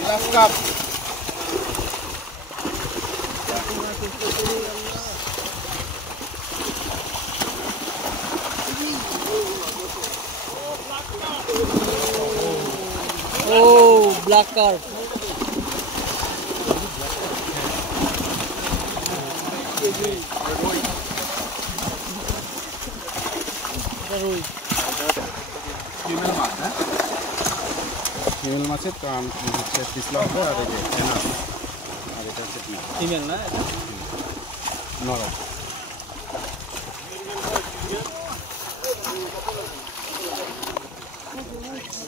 Glass cup ও black carp রুই female মাছ হ্যাঁ female মাছের কান হচ্ছে পিছলা হবে আর এই যে এনা আর এটা হচ্ছে ফিমেল না নরম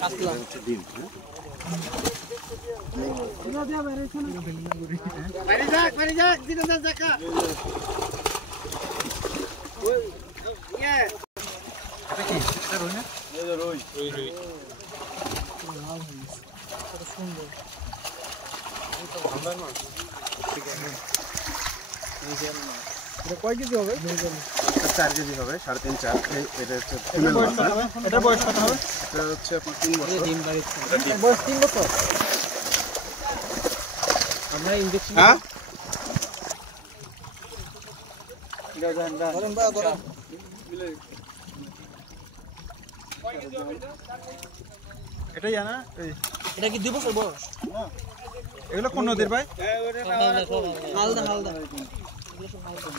কাতলা হচ্ছে ডিম হ্যাঁ বাইরে যাক দিন না জাকা ওই ইয়া এটা কি এটা রুই না এই যে রুই কত সুন্দর এটা কয় কেজি হবে? 4 কেজি হবে 3.5 4 এটা হচ্ছে ফিমেল মাছ এটা বয়স কত হবে? এটা হচ্ছে আপনার 3 বছর ডিম বাড়িছে বয়স 3 বছর আমরা ইনজেকশন হ্যাঁ ধরেন বা ধরেন এটাই জানা এটা কি 2 বছর বয়স এগুলো কোন নদীর ভাই হালদা এগুলো সব হালদা